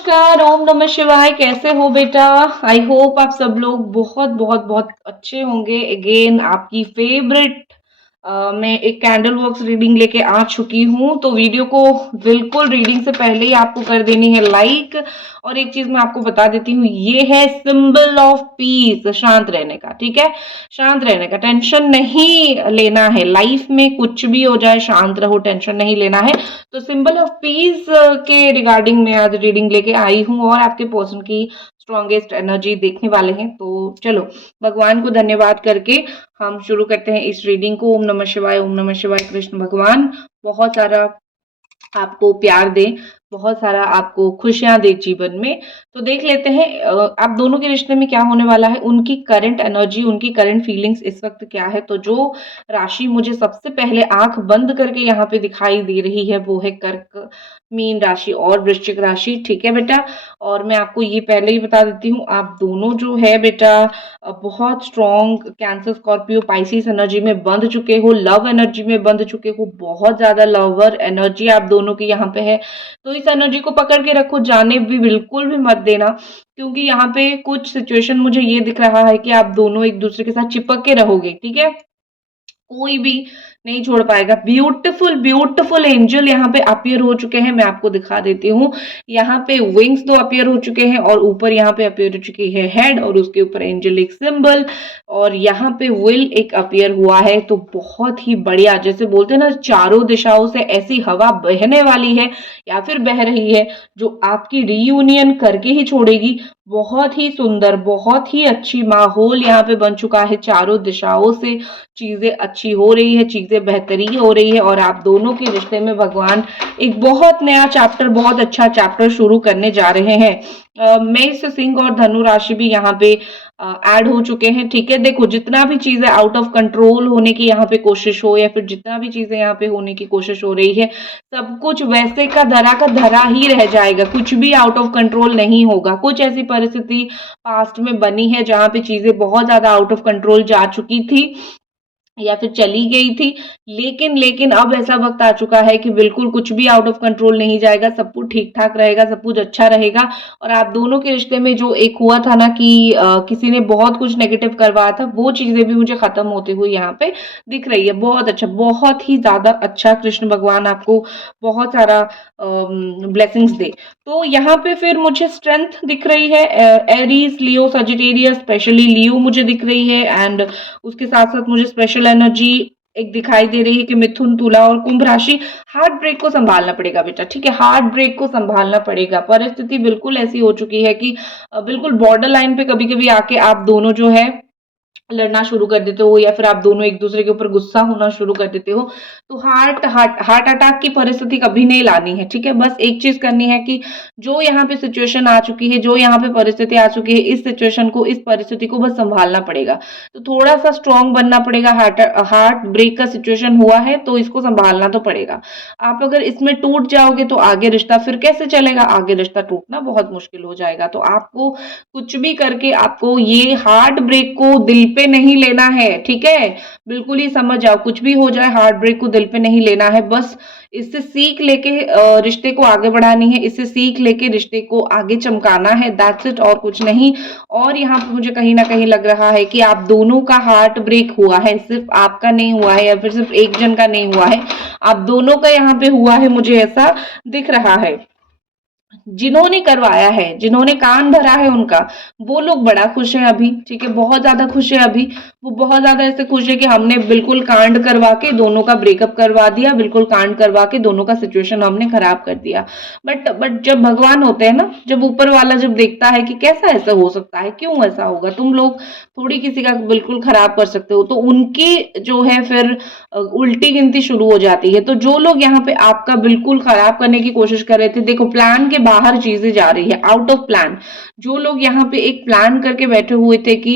नमस्कार, ओम नमः शिवाय। कैसे हो बेटा? आई होप आप सब लोग बहुत बहुत बहुत अच्छे होंगे। अगेन आपकी फेवरेट मैं एक कैंडल वर्क्स रीडिंग लेके आ चुकी हूँ। तो वीडियो को बिल्कुल रीडिंग से पहले ही आपको कर देनी है लाइक। और एक चीज मैं आपको बता देती हूँ, ये है सिंबल ऑफ पीस, शांत रहने का। ठीक है, शांत रहने का, टेंशन नहीं लेना है। लाइफ में कुछ भी हो जाए शांत रहो, टेंशन नहीं लेना है। तो सिंबल ऑफ पीस के रिगार्डिंग मैं आज रीडिंग लेके आई हूँ और आपके पर्सन की स्ट्रॉन्गेस्ट एनर्जी देखने वाले हैं। तो चलो, भगवान को धन्यवाद करके हम शुरू करते हैं इस रीडिंग को। ओम नमः शिवाय, ओम नमः शिवाय। कृष्ण भगवान बहुत सारा आपको प्यार दे, बहुत सारा आपको खुशियां दे जीवन में। तो देख लेते हैं आप दोनों के रिश्ते में क्या होने वाला है, उनकी करंट एनर्जी, उनकी करंट फीलिंग्स इस वक्त क्या है। तो जो राशि मुझे सबसे पहले आंख बंद करके यहाँ पे दिखाई दे रही है वो है कर्क, मीन राशि और वृश्चिक राशि। ठीक है बेटा, और मैं आपको ये पहले ही बता देती हूँ, आप दोनों जो है बेटा बहुत strong cancer, Scorpio, Pisces energy में बंध चुके हो, लव एनर्जी में बंध चुके हो। बहुत ज्यादा लवर एनर्जी आप दोनों की यहाँ पे है। तो इस एनर्जी को पकड़ के रखो, जाने भी बिल्कुल भी मत देना, क्योंकि यहाँ पे कुछ सिचुएशन मुझे ये दिख रहा है कि आप दोनों एक दूसरे के साथ चिपक के रहोगे। ठीक है, कोई भी नहीं छोड़ पाएगा। ब्यूटीफुल ब्यूटीफुल एंजल यहाँ पे अपीयर हो चुके हैं, मैं आपको दिखा देती हूँ। यहाँ पे विंग्स दो अपीयर हो चुके हैं और ऊपर यहाँ पे अपीयर हो चुकी है हेड और उसके ऊपर एंजेलिक सिंबल, और यहाँ पे विल एक अपीयर हुआ है। तो बहुत ही बढ़िया, जैसे बोलते हैं ना, चारों दिशाओं से ऐसी हवा बहने वाली है या फिर बह रही है जो आपकी रीयूनियन करके ही छोड़ेगी। बहुत ही सुंदर, बहुत ही अच्छी माहौल यहाँ पे बन चुका है। चारों दिशाओं से चीजें अच्छी हो रही है, चीजें बेहतरीन हो रही है, और आप दोनों के रिश्ते में भगवान एक बहुत नया चैप्टर, बहुत अच्छा चैप्टर शुरू करने जा रहे हैं। मेष, सिंह और धनु राशि भी यहाँ पे ऐड हो चुके हैं। ठीक है, देखो जितना भी चीजें आउट ऑफ कंट्रोल होने की यहाँ पे कोशिश हो, या फिर जितना भी चीजें यहाँ पे होने की कोशिश हो रही है, सब कुछ वैसे का धरा ही रह जाएगा। कुछ भी आउट ऑफ कंट्रोल नहीं होगा। कुछ ऐसी परिस्थिति पास्ट में बनी है जहां पे चीजें बहुत ज्यादा आउट ऑफ कंट्रोल जा चुकी थी या फिर चली गई थी, लेकिन लेकिन अब ऐसा वक्त आ चुका है कि बिल्कुल कुछ भी आउट ऑफ कंट्रोल नहीं जाएगा। सब कुछ ठीक ठाक रहेगा, सब कुछ अच्छा रहेगा। और आप दोनों के रिश्ते में जो एक हुआ था ना कि किसी ने बहुत कुछ नेगेटिव करवाया था, वो चीजें भी मुझे खत्म होते हुए यहाँ पे दिख रही है। बहुत अच्छा, बहुत ही ज्यादा अच्छा। कृष्ण भगवान आपको बहुत सारा ब्लेसिंग्स दे। तो यहाँ पे फिर मुझे स्ट्रेंथ दिख रही है। एरीज, लियो, सजिटेरियस, स्पेशली लियो मुझे दिख रही है। एंड उसके साथ साथ मुझे स्पेशल एनर्जी एक दिखाई दे रही है कि मिथुन, तुला और कुंभ राशि। हार्ट ब्रेक को संभालना पड़ेगा बेटा। ठीक है, हार्ट ब्रेक को संभालना पड़ेगा। परिस्थिति बिल्कुल ऐसी हो चुकी है कि बिल्कुल बॉर्डर लाइन पे कभी कभी आके आप दोनों जो है लड़ना शुरू कर देते हो, या फिर आप दोनों एक दूसरे के ऊपर गुस्सा होना शुरू कर देते हो। तो हार्ट अटैक की परिस्थिति कभी नहीं लानी है। ठीक है, बस एक चीज करनी है कि जो यहाँ पे सिचुएशन आ चुकी है, जो यहाँ पे परिस्थिति आ चुकी है, इस सिचुएशन को, इस परिस्थिति को बस संभालना पड़ेगा। तो थोड़ा सा स्ट्रांग बनना पड़ेगा। हार्ट ब्रेक का सिचुएशन हुआ है तो इसको संभालना तो पड़ेगा। आप अगर इसमें टूट जाओगे तो आगे रिश्ता फिर कैसे चलेगा? आगे रिश्ता टूटना बहुत मुश्किल हो जाएगा। तो आपको कुछ भी करके आपको ये हार्ट ब्रेक को दिल पे नहीं लेना है। ठीक है, बिल्कुल ही समझ जाओ, कुछ भी हो जाए हार्ट ब्रेक को दिल पे नहीं लेना है। बस इससे सीख लेके रिश्ते को आगे बढ़ानी है, इससे सीख लेके रिश्ते को आगे चमकाना है। दैट्स इट, और कुछ नहीं। और यहाँ पे मुझे कहीं ना कहीं लग रहा है कि आप दोनों का हार्ट ब्रेक हुआ है, सिर्फ आपका नहीं हुआ है या फिर सिर्फ एक जन का नहीं हुआ है, आप दोनों का यहाँ पे हुआ है, मुझे ऐसा दिख रहा है। जिन्होंने करवाया है, जिन्होंने कान भरा है उनका, वो लोग बड़ा खुश है अभी। ठीक है, बहुत ज्यादा खुश है अभी। वो बहुत ज्यादा ऐसे खुश है कि हमने बिल्कुल कांड करवा के दोनों का ब्रेकअप करवा दिया, बिल्कुल कांड करवा के दोनों का सिचुएशन हमने खराब कर दिया। बट जब भगवान होते हैं ना, जब ऊपर वाला जब देखता है कि कैसा ऐसा हो सकता है, क्यों ऐसा होगा, तुम लोग थोड़ी किसी का बिल्कुल खराब कर सकते हो, तो उनकी जो है फिर उल्टी गिनती शुरू हो जाती है। तो जो लोग यहाँ पे आपका बिल्कुल खराब करने की कोशिश कर रहे थे, देखो प्लान के बाहर चीजें जा रही है, आउट ऑफ प्लान। जो लोग यहाँ पे एक प्लान करके बैठे हुए थे कि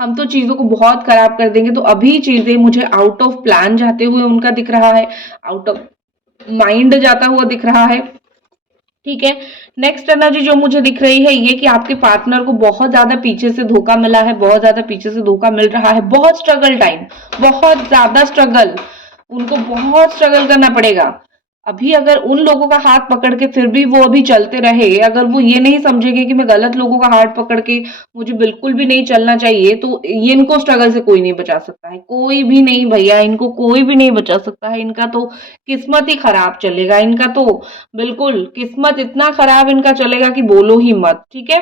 हम तो चीजों को बहुत खराब कर देंगे, तो अभी चीजें मुझे आउट ऑफ प्लान जाते हुए उनका दिख रहा है, आउट ऑफ माइंड जाता हुआ दिख रहा है। ठीक है, नेक्स्ट एनर्जी जो मुझे दिख रही है ये कि आपके पार्टनर को बहुत ज्यादा पीछे से धोखा मिला है, बहुत ज्यादा पीछे से धोखा मिल रहा है। बहुत स्ट्रगल टाइम, बहुत ज्यादा स्ट्रगल, उनको बहुत स्ट्रगल करना पड़ेगा। अभी अगर उन लोगों का हाथ पकड़ के फिर भी वो अभी चलते रहे, अगर वो ये नहीं समझेंगे कि मैं गलत लोगों का हाथ पकड़ के मुझे बिल्कुल भी नहीं चलना चाहिए, तो ये इनको स्ट्रगल से कोई नहीं बचा सकता है। कोई भी नहीं भैया, इनको कोई भी नहीं बचा सकता है। इनका तो किस्मत ही खराब चलेगा। इनका तो बिल्कुल किस्मत इतना खराब इनका चलेगा कि बोलो ही मत, ठीक है?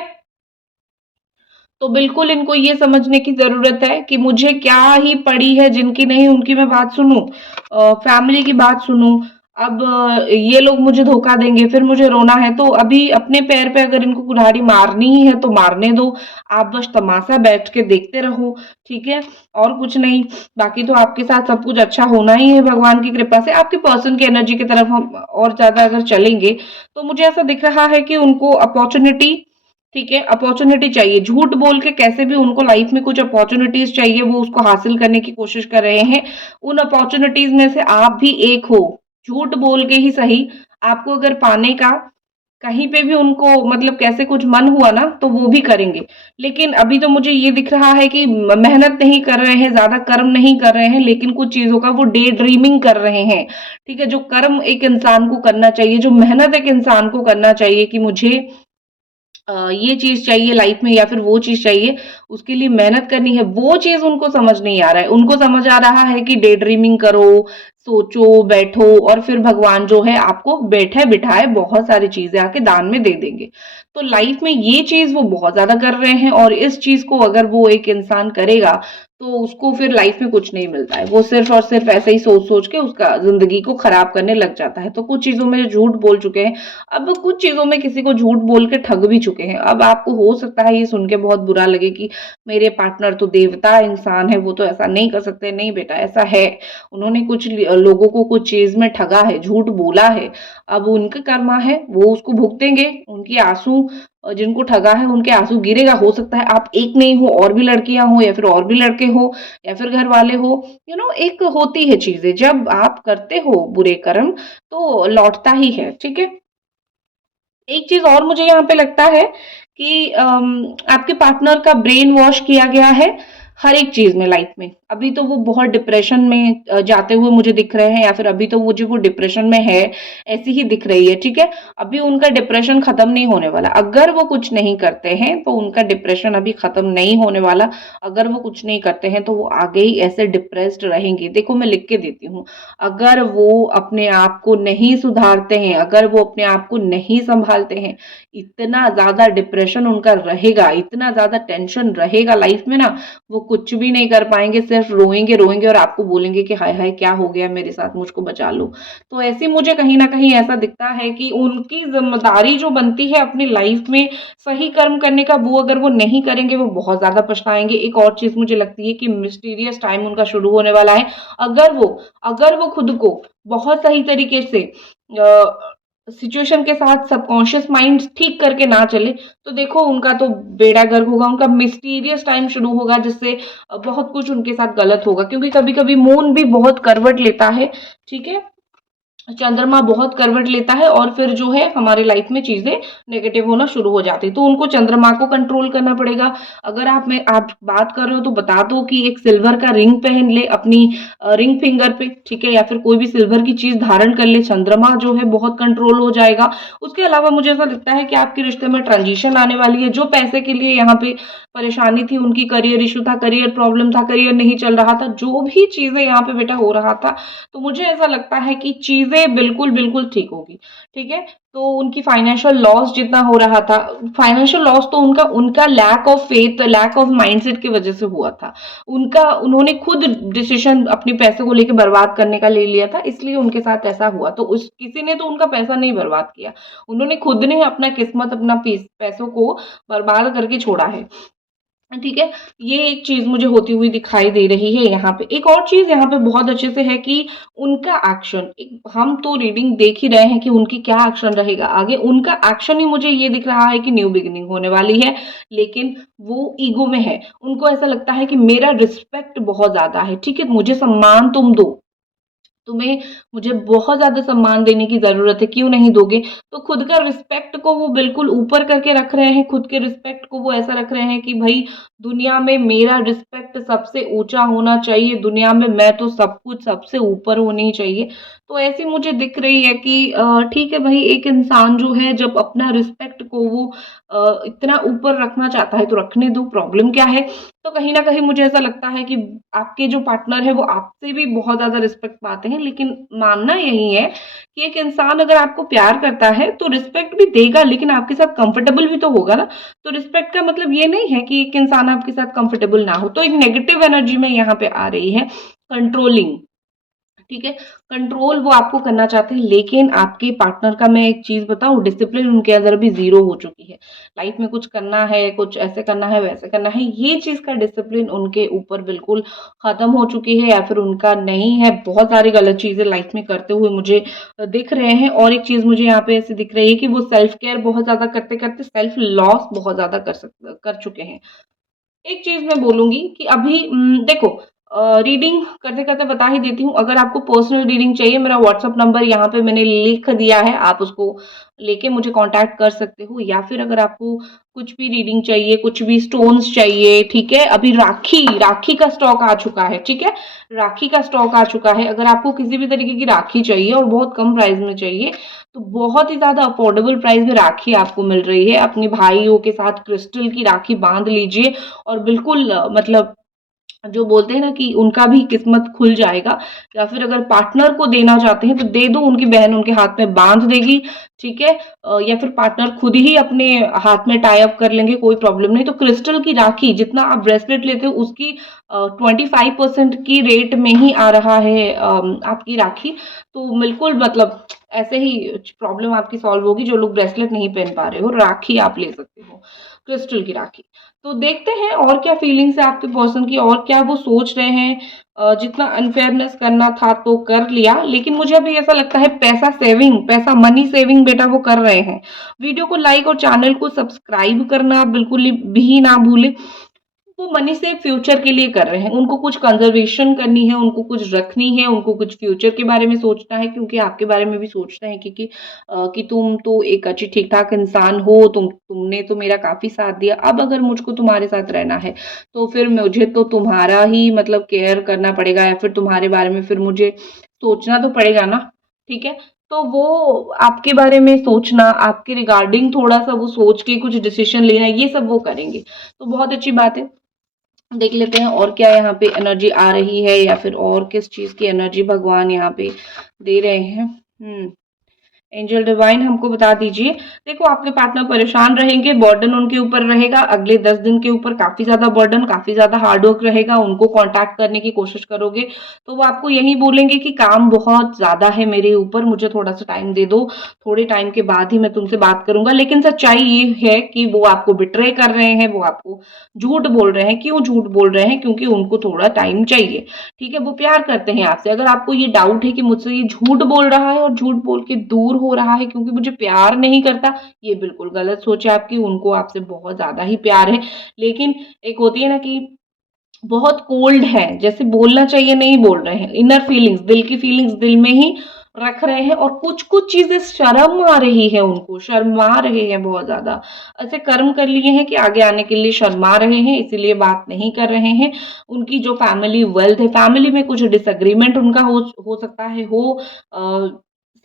तो बिल्कुल इनको ये समझने की ज़रूरत है कि मुझे क्या ही पड़ी है, जिनकी नहीं उनकी मैं बात सुनूँ, फैमिली की बात सुनूँ। अब ये लोग मुझे धोखा देंगे, फिर मुझे रोना है, तो अभी अपने पैर पे अगर इनको कुल्हाड़ी मारनी ही है तो मारने दो। आप बस तमाशा बैठ के देखते रहो, ठीक है? और कुछ नहीं। बाकी तो आपके साथ सब कुछ अच्छा होना ही है भगवान की कृपा से। आपके पर्सन की एनर्जी की तरफ हम और ज़्यादा अगर चलेंगे, तो मुझे ऐसा दिख रहा है कि उनको अपॉर्च्युनिटी, ठीक है, अपॉर्चुनिटी चाहिए। झूठ बोल के कैसे भी उनको लाइफ में कुछ अपॉर्चुनिटीज चाहिए, वो उसको हासिल करने की कोशिश कर रहे हैं। उन अपॉर्चुनिटीज में से आप भी एक हो। झूठ बोल के ही सही, आपको अगर पाने का कहीं पे भी उनको मतलब कैसे कुछ मन हुआ ना, तो वो भी करेंगे। लेकिन अभी तो मुझे ये दिख रहा है कि मेहनत नहीं कर रहे हैं, ज्यादा कर्म नहीं कर रहे हैं, लेकिन कुछ चीजों का वो डे ड्रीमिंग कर रहे हैं। ठीक है, जो कर्म एक इंसान को करना चाहिए, जो मेहनत एक इंसान को करना चाहिए कि मुझे ये चीज़ चाहिए लाइफ में या फिर वो चीज़ चाहिए, उसके लिए मेहनत करनी है, वो चीज़ उनको समझ नहीं आ रहा है। उनको समझ आ रहा है कि डे ड्रीमिंग करो, सोचो, बैठो और फिर भगवान जो है आपको बैठे-बिठाए बहुत सारी चीज़ें आके दान में दे देंगे। तो लाइफ में ये चीज़ वो बहुत ज़्यादा कर रहे हैं और इस चीज़ को अगर वो एक इंसान करेगा, तो उसको फिर लाइफ में कुछ नहीं मिलता है। वो सिर्फ़ और सिर्फ़ ऐसे ही सोच-सोच के उसका ज़िंदगी को खराब करने लग जाता है। तो कुछ चीज़ों में झूठ बोल चुके हैं, अब कुछ चीज़ों में किसी को झूठ बोल के ठग भी चुके हैं। अब आपको हो सकता है ये सुन के बहुत बुरा लगे कि मेरे पार्टनर तो देवता इंसान है, वो तो ऐसा नहीं कर सकते। नहीं बेटा, ऐसा है। उन्होंने कुछ लोगों को कुछ चीज़ में ठगा है, झूठ बोला है। अब उनका कर्मा है, वो उसको भुगतेंगे। उनके आँसू, जिनको ठगा है उनके आँसू गिरेगा। हो सकता है आप एक नहीं हो, और भी लड़कियाँ हो या फिर और भी लड़के हो या फिर घर वाले हो। एक होती है चीज़ें, जब आप करते हो बुरे कर्म तो लौटता ही है, ठीक है? एक चीज़ और मुझे यहाँ पे लगता है कि आपके पार्टनर का ब्रेन वॉश किया गया है हर एक चीज़ में लाइफ में। अभी तो वो बहुत डिप्रेशन में जाते हुए मुझे दिख रहे हैं या फिर अभी तो मुझे वो डिप्रेशन में है, ऐसी ही दिख रही है, ठीक है? अभी उनका डिप्रेशन खत्म नहीं होने वाला। अगर वो कुछ नहीं करते हैं तो उनका डिप्रेशन अभी खत्म नहीं होने वाला। अगर वो कुछ नहीं करते हैं तो वो आगे ही ऐसे डिप्रेस्ड रहेंगे। देखो मैं लिख के देती हूँ, अगर वो अपने आप को नहीं सुधारते हैं, अगर वो अपने आप को नहीं संभालते हैं, इतना ज़्यादा डिप्रेशन उनका रहेगा, इतना ज़्यादा टेंशन रहेगा लाइफ में ना, वो कुछ भी नहीं कर पाएँगे, सिर्फ रोएँगे, रोएँगे और आपको बोलेंगे कि हाय हाय क्या हो गया मेरे साथ, मुझको बचा लो। तो ऐसे मुझे कहीं न कहीं ऐसा दिखता है कि उनकी ज़िम्मेदारी जो बनती है अपनी लाइफ में सही कर्म करने का, वो अगर वो नहीं करेंगे, वो बहुत ज़्यादा पछताएँगे। एक और चीज़ मुझे लगती है कि मिस्टीरियस टाइम उनका शुरू होने वाला है। अगर वो अगर वो खुद को बहुत सही तरीके से सिचुएशन के साथ सबकॉन्शियस माइंड ठीक करके ना चले, तो देखो उनका तो बेड़ा गर्क होगा, उनका मिस्टीरियस टाइम शुरू होगा जिससे बहुत कुछ उनके साथ गलत होगा। क्योंकि कभी-कभी मून भी बहुत करवट लेता है, ठीक है? चंद्रमा बहुत करवट लेता है और फिर जो है हमारी लाइफ में चीज़ें नेगेटिव होना शुरू हो जाती है। तो उनको चंद्रमा को कंट्रोल करना पड़ेगा। अगर आप बात कर रहे हो तो बता दो कि एक सिल्वर का रिंग पहन ले अपनी रिंग फिंगर पे, ठीक है? या फिर कोई भी सिल्वर की चीज़ धारण कर ले, चंद्रमा जो है बहुत कंट्रोल हो जाएगा। उसके अलावा मुझे ऐसा लगता है कि आपके रिश्ते में ट्रांजिशन आने वाली है। जो पैसे के लिए यहाँ पे परेशानी थी, उनकी करियर इश्यू था, करियर प्रॉब्लम था, करियर नहीं चल रहा था, जो भी चीज़ें यहाँ पे बेटा हो रहा था, तो मुझे ऐसा लगता है कि चीज़ें बिल्कुल, बिल्कुल ठीक होगी, ठीक है? तो उनकी फाइनेंशियल लॉस जितना हो रहा था, फाइनेंशियल लॉस तो उनका उनका lack of faith, lack of mindset की वजह से हुआ था। उन्होंने खुद डिसीज़न अपने पैसे को लेके बर्बाद करने का ले लिया था, इसलिए उनके साथ ऐसा हुआ। तो उस किसी ने तो उनका पैसा नहीं बर्बाद किया, उन्होंने खुद ने अपना किस्मत, अपना पैसों को बर्बाद करके छोड़ा है। ठीक है, ये एक चीज़ मुझे होती हुई दिखाई दे रही है यहाँ पे। एक और चीज़ यहाँ पे बहुत अच्छे से है कि उनका एक्शन, एक हम तो रीडिंग देख ही रहे हैं कि उनकी क्या एक्शन रहेगा आगे। उनका एक्शन ही मुझे ये दिख रहा है कि न्यू बिगिनिंग होने वाली है, लेकिन वो ईगो में है। उनको ऐसा लगता है कि मेरा रिस्पेक्ट बहुत ज़्यादा है, ठीक है? मुझे सम्मान तुम दो। तुम्हें मुझे बहुत ज़्यादा सम्मान देने की ज़रूरत है, क्यों नहीं दोगे? तो खुद का रिस्पेक्ट को वो बिल्कुल ऊपर करके रख रहे हैं, खुद के रिस्पेक्ट को वो ऐसा रख रहे हैं कि भई दुनिया में मेरा रिस्पेक्ट सबसे ऊँचा होना चाहिए, दुनिया में मैं तो सब कुछ सबसे ऊपर होनी चाहिए। तो ऐसी मुझे दिख रही है कि ठीक है भाई, एक इंसान जो है जब अपना रिस्पेक्ट को वो इतना ऊपर रखना चाहता है तो रखने दो, प्रॉब्लम क्या है? तो कहीं न कहीं मुझे ऐसा लगता है कि आपके जो पार्टनर है वो आपसे भी बहुत ज़्यादा रिस्पेक्ट पाते हैं, लेकिन मानना यही है कि एक इंसान अगर आपको प्यार करता है तो रिस्पेक्ट भी देगा, लेकिन आपके साथ कंफर्टेबल भी तो होगा ना। तो रिस्पेक्ट का मतलब ये नहीं है कि एक इंसान आपके साथ कंफर्टेबल ना हो। तो एक नेगेटिव एनर्जी में यहाँ पे आ रही है, कंट्रोलिंग। ठीक है, कंट्रोल वो आपको करना चाहते हैं, लेकिन आपके पार्टनर का मैं एक चीज़ बताऊँ, डिसिप्लिन उनके अंदर अभी ज़ीरो हो चुकी है। लाइफ में कुछ करना है, कुछ ऐसे करना है, वैसे करना है, ये चीज़ का डिसिप्लिन उनके ऊपर बिल्कुल खत्म हो चुकी है, या फिर उनका नहीं है। बहुत सारी गलत चीज़ें लाइफ में करते हुए मुझे दिख रहे हैं। और एक चीज़ मुझे यहाँ पे ऐसी दिख रही है कि वो सेल्फ केयर बहुत ज़्यादा करते-करते सेल्फ लॉस बहुत ज़्यादा कर चुके हैं। एक चीज़ मैं बोलूँगी कि अभी देखो, रीडिंग करते-करते बता ही देती हूँ, अगर आपको पर्सनल रीडिंग चाहिए, मेरा व्हाट्सएप नंबर यहाँ पे मैंने लिख दिया है, आप उसको लेके मुझे कॉन्टैक्ट कर सकते हो। या फिर अगर आपको कुछ भी रीडिंग चाहिए, कुछ भी स्टोन्स चाहिए, ठीक है? अभी राखी राखी का स्टॉक आ चुका है, ठीक है? राखी का स्टॉक आ चुका है, अगर आपको किसी भी तरीके की राखी चाहिए और बहुत कम प्राइस में चाहिए, तो बहुत ही ज़्यादा अफोर्डेबल प्राइस में राखी आपको मिल रही है। अपने भाइयों के साथ क्रिस्टल की राखी बाँध लीजिए और बिल्कुल मतलब जो बोलते हैं ना कि उनका भी किस्मत खुल जाएगा। या फिर अगर पार्टनर को देना चाहते हैं तो दे दो, उनकी बहन उनके हाथ में बाँध देगी, ठीक है? या फिर पार्टनर खुद ही अपने हाथ में टाई अप कर लेंगे, कोई प्रॉब्लम नहीं। तो क्रिस्टल की राखी जितना आप ब्रेसलेट लेते हो उसकी 25% की रेट में ही आ रहा है आपकी राखी। तो बिल्कुल मतलब ऐसे ही प्रॉब्लम आपकी सॉल्व होगी, जो लोग ब्रेसलेट नहीं पहन पा रहे हो, राखी आप ले सकते हो, क्रिस्टल की राखी। तो देखते हैं और क्या फीलिंग्स है आपके पर्सन की, और क्या वो सोच रहे हैं। जितना अनफेयरनेस करना था तो कर लिया, लेकिन मुझे अभी ऐसा लगता है पैसा सेविंग, पैसा मनी सेविंग बेटा वो कर रहे हैं। वीडियो को लाइक और चैनल को सब्सक्राइब करना बिल्कुल भी ना भूलें। वो मनी से फ्यूचर के लिए कर रहे हैं, उनको कुछ कंजर्वेशन करनी है, उनको कुछ रखनी है, उनको कुछ फ्यूचर के बारे में सोचना है, क्योंकि आपके बारे में भी सोचते हैं कि तुम तो एक अच्छी ठीक-ठाक इंसान हो, तुमने तो मेरा काफ़ी साथ दिया, अब अगर मुझको तुम्हारे साथ रहना है, तो फिर मुझे तो तुम्हारा ही मतलब केयर करना पड़ेगा, या फिर तुम्हारे बारे में फिर मुझे सोचना तो पड़ेगा ना, ठीक है? तो वो आपके बारे में सोचना, आपके रिगार्डिंग थोड़ा-सा वो सोच के कुछ डिसीज़न लेना, ये सब वो करेंगे। तो बहुत अच्छी बात है। देख लेते हैं और क्या यहाँ पे एनर्जी आ रही है, या फिर और किस चीज़ की एनर्जी भगवान यहाँ पे दे रहे हैं। एंजल डिवाइन हमको बता दीजिए। देखो, आपके पार्टनर परेशान रहेंगे, बर्डन उनके ऊपर रहेगा, अगले 10 दिन के ऊपर काफ़ी ज़्यादा बर्डन, काफ़ी ज़्यादा हार्ड वर्क रहेगा, उनको कॉन्टैक्ट करने की कोशिश करोगे, तो वो आपको यही बोलेंगे कि काम बहुत ज़्यादा है मेरे ऊपर, मुझे थोड़ा-सा टाइम दे दो, थोड़े टाइम के बाद ही मैं तुमसे बात करूँगा। लेकिन सच्चाई ये है कि वो आपको बिट्रे कर रहे हैं, वो आपको झूठ बोल रहे हैं। क्यों झूठ बोल रहे हैं? क्योंकि उनको थोड़ा टाइम चाहिए, ठीक है? वो प्यार करते हैं आपसे। अगर आपको ये डाउट है कि मुझसे ये झूठ बोल रहा है और झूठ बोल के दूर हो रहा है क्योंकि मुझे प्यार नहीं करता, ये बिल्कुल गलत सोच है आपकी, उनको आपसे बहुत ज़्यादा ही प्यार है। लेकिन एक होती है ना कि बहुत कोल्ड है, जैसे बोलना चाहिए नहीं बोल रहे हैं, इनर फीलिंग्स, दिल की फीलिंग्स दिल में ही रख रहे हैं, और कुछ-कुछ चीज़ें शर्म आ रही है उनको, शर्मा रहे हैं बहुत ज़्यादा। ऐसे कर्म कर लिए हैं कि आगे आने के लिए शर्मा रहे हैं, इसीलिए बात नहीं कर रहे हैं। उनकी जो फैमिली वेल्थ है, फैमिली में कुछ डिसएग्रीमेंट उनका हो सकता है अ,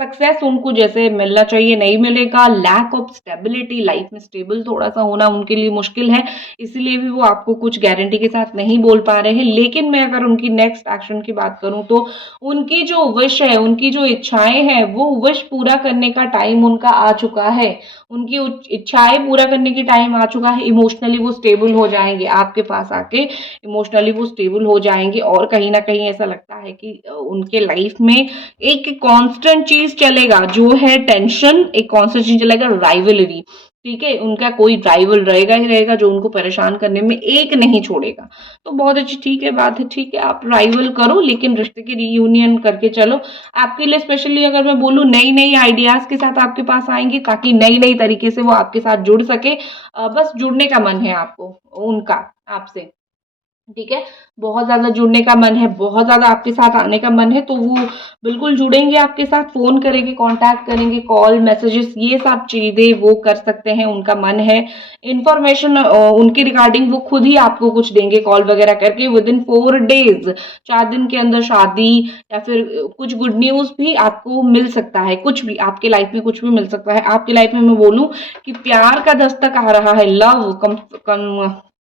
सक्सेस उनको जैसे मिलना चाहिए नहीं मिलेगा, लैक ऑफ स्टेबिलिटी, लाइफ में स्टेबल थोड़ा-सा होना उनके लिए मुश्किल है, इसलिए भी वो आपको कुछ गारंटी के साथ नहीं बोल पा रहे हैं। लेकिन मैं अगर उनकी नेक्स्ट एक्शन की बात करूँ तो उनकी जो विश है, उनकी जो इच्छाएँ हैं, वो विश पूरा करने का टाइम उनका आ चुका है। उनकी उच इच्छाएँ पूरा करने की टाइम आ चुका है, इमोशनली वो स्टेबल हो जाएँगे, आपके पास आके इमोशनली वो स्टेबल हो जाएँगे, और कहीं न कहीं ऐसा लगता है कि उनके लाइफ में एक कांस्टेंट चीज़ चलेगा, जो है टेंशन, एक कांस्टेंट चीज़ चलेगा राइवलरी, ठीक है? उनका कोई राइवल रहेगा ही रहेगा जो उनको परेशान करने में एक नहीं छोड़ेगा। तो बहुत अच्छी ठीक है बात है, ठीक है, आप राइवल करो लेकिन रिश्ते की रियूनियन करके चलो। आपके लिए स्पेशली अगर मैं बोलूँ, नई-नई आइडियाज़ के साथ आपके पास आएँगी, ताकि नई-नई तरीके से वो आपके साथ जुड़ सके। बस जुड़ने का मन है आपको उनका आपसे। ठीक है? बहुत ज़्यादा जुड़ने का मन है, बहुत ज़्यादा आपके साथ आने का मन है, तो वो बिल्कुल जुड़ेंगे आपके साथ, फ़ोन करेंगे, कॉन्टैक्ट करेंगे, कॉल, मैसेजेस ये सब चीज़ें वो कर सकते हैं, उनका मन है। इन्फॉर्मेशन उनके रिगार्डिंग वो खुद ही आपको कुछ देंगे कॉल वगैरह करके विदिन 4 डेज़ 4 दिन के अंदर शादी या फिर कुछ गुड न्यूज़ भी आपको मिल सकता है, कुछ भी आपके लाइफ़ में कुछ भी मिल सकता है। आपकी लाइफ़ में मैं बोलूँ कि प्यार का दस्तक आ रहा है, लव कम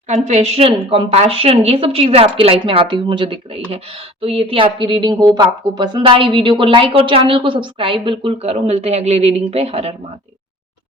कन्फेशन, कंपैशन ये सब चीज़ें आपकी लाइफ में आती हुई मुझे दिख रही है। तो ये थी आपकी रीडिंग, होप आपको पसंद आई। वीडियो को लाइक और चैनल को सब्सक्राइब बिल्कुल करो। मिलते हैं अगले रीडिंग पे। हर हर महादेव।